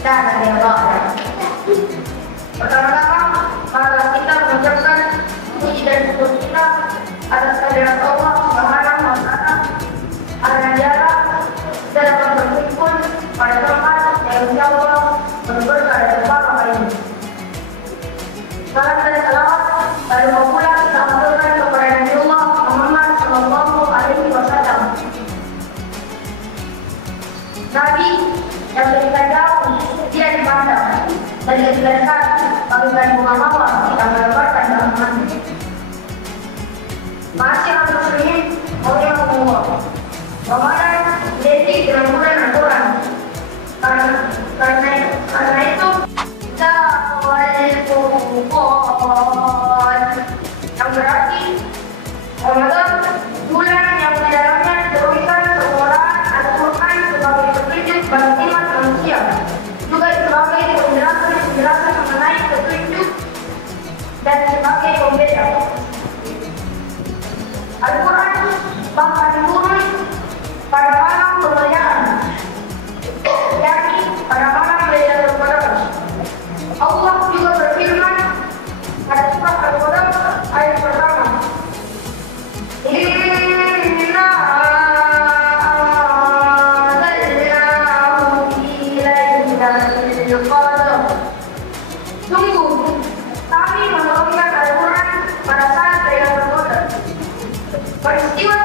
dan dari Allah. Pertama-tama, marilah kita mengucapkan puji dan syukur kita atas kehadirat Allah Subhanahu wa Ta'ala. Karena dialah kita dapat berkumpul pada tempat yang insya Allah berberkah dan barokah ini. Salam dan salawat lalu pula kita aturkan kepada Nabi Allah Muhammad Sallallahu Alaihi Wasallam. Nabi yang berikan jauh dia dipandang dan dijelaskan bagikan bunga mawar yang melebarkan dalam masih muslimin oleh Allah. Ramadan identik dengan bulan aturan. Karena itu kita yang berarti Ramadan bulan yang di dalamnya diturunkan kemuliaan Al-Quran sebagai petunjuk bagi umat manusia, juga sebagai penjelasan mengenai petunjuk dan sebagai pembeda. Al-Quran bahkan turun pada malam kemuliaan, yakni pada malam Lailatul Qadar. Allah juga berfirman pada surah Al-Qadar ayat pertama, Inna anzalnahu fi lailatul qadar. Sungguh kami menurunkan Al-Quran pada saat Lailatul Qadar. Peristiwa